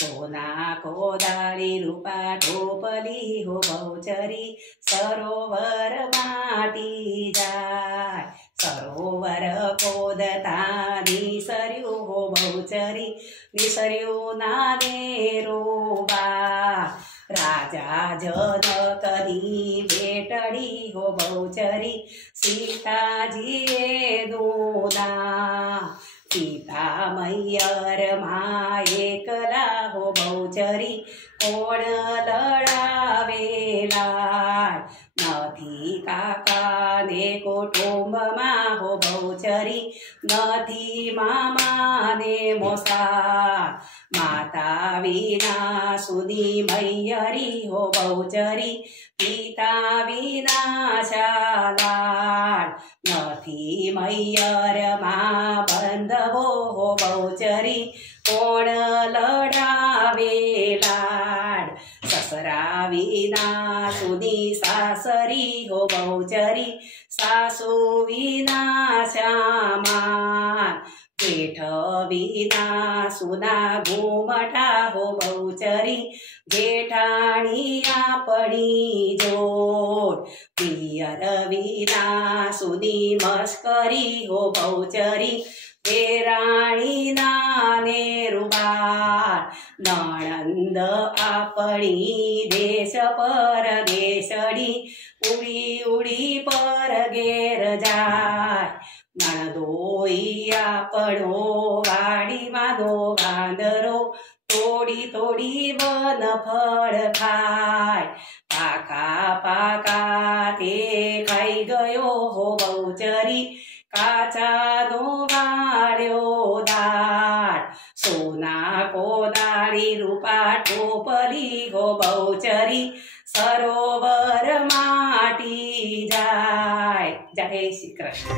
सोना कोदाळी रूपा टोपली हो बहुचरी सरोवर माटी जाय सरोवर खोदता निसर्यू हो बहुचरी निसर्यू नाने रोबा राजा जनकनी भेटडी हो बहुचरी सीताजी दूना सीता मैयर एकला हो बहुचरी कोण लढावेला नथी काकाने कुटुंबमा हो बहुचरी नथी मामाने मोसा माता विना सुनी मैयरी हो बहुचरी पिता विना शालाड नथी मैयर मा बंधवो हो बहुचरी कोण लढावेलाड ससरा विना सुनी सासरी हो बहुचरी सासू विना श्यामान जेठ विना सुना घुमटा हो बहुचरी जेठाणी आपणी जोड पियर विना सुनी मस्करी हो बहुचरी देराणी नाने रुबार नणंद आपणी देश परदेशडी उडी उडी परगेर जाय नणदोई आपणो वाडी मानो बांदरो तोडी तोडी वन फळ खाय पाका पाका ते खाई गयो हो बहुचरी काचानो वाड्यो दाट सोना कोदाळी रूपा टोपली हो बहुचरी सरोवर माटी जाय। जय श्री कृष्ण।